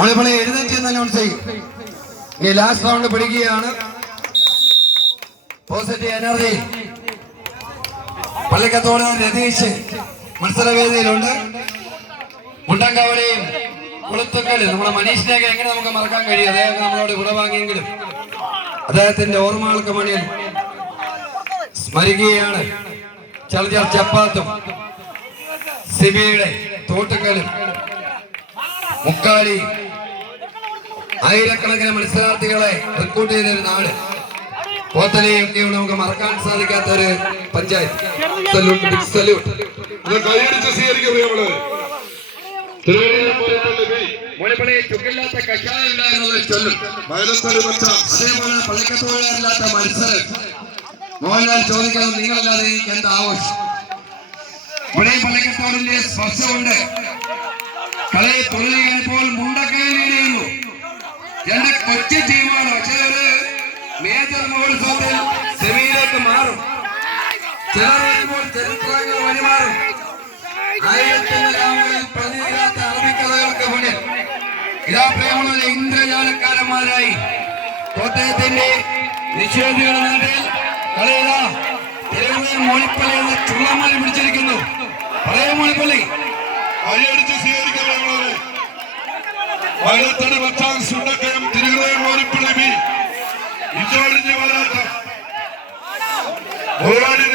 മോളിപ്പള്ളി എഴുന്നേറ്റ് എന്ന് അനൗൺസ് ചെയ്യും. ഇനി ലാസ്റ്റ് റൗണ്ട് പിടിക്കുകയാണ്. പോസിറ്റീവ് എനർജി പള്ളിക്കത്തോട് രതീഷ് മത്സരവേദിയിലുണ്ട്. മുണ്ടങ്കാവടിയും കുളത്തുക്കൽ നമ്മുടെ മനീഷിനെയൊക്കെ എങ്ങനെ നമുക്ക് മറക്കാൻ കഴിയും? അദ്ദേഹം നമ്മളോട് വിടവാങ്ങിയെങ്കിലും അദ്ദേഹത്തിന്റെ ഓർമ്മകൾക്ക് മുന്നിൽ സ്മരിക്കുകയാണ്. ചളചർ ചപ്പാത്തും സിബിയുടെ തോട്ടുക്കലും മുക്കാലി ആയിരക്കണക്കിന് മത്സരാർത്ഥികളെ റിക്രൂട്ട് ചെയ്തൊരു നാട്. പോത്തനെയൊക്കെ നമുക്ക് മറക്കാൻ സാധിക്കാത്ത ഒരു പഞ്ചായത്ത്. ചുക്കില്ലാത്ത കഷായമില്ല എന്നുള്ളത് ചൊല്ലും. അതേപോലെ പള്ളിക്കത്തോഴില്ലാത്ത മത്സരം. മോഹൻലാൽ ചോദിക്കണം, നിങ്ങളല്ലാതെ എനിക്ക് എന്താ ആവശ്യം? ഇവിടെ പള്ളിക്കത്തോടിന്റെ സ്പർശമുണ്ട്. കളി തുടങ്ങിയപ്പോൾ മുണ്ടക്കയിലിരുന്നു. എന്റെ കൊച്ചു ടീമാണ്. പക്ഷേ ഒരു മേജർ മഹോത്സവത്തിൽ സെമിയിലേക്ക് മാറും. ചിലർ വരുമ്പോൾ ചരിത്രങ്ങൾ വഴിമാറും. ആയിരത്തിന്റെ രാമങ്ങളിൽ പ്രതിയില്ലാത്ത അറബിക്കഥകൾക്ക് മുന്നിൽ ഇരാപ്രേമുള്ള ഇന്ദ്രജാലക്കാരന്മാരായി കോട്ടയത്തിന്റെ നിഷേധികളുടെ നാട്ടിൽ കളിയില തിരുവനന്തപുരം മോളിപ്പള്ളി എന്ന ചുള്ളന്മാരെ പിടിച്ചിരിക്കുന്നു. പഴയ മോളിപ്പള്ളി അടിയടിച്ച് സ്വീകരിക്കപ്പെടുന്നത് വയലത്തടി വച്ചാൽ സുണ്ടക്കയം തിരുവനന്തപുരം മോളിപ്പള്ളി ബി ഇഞ്ചോടിഞ്ഞ് വരാത്ത പോരാടി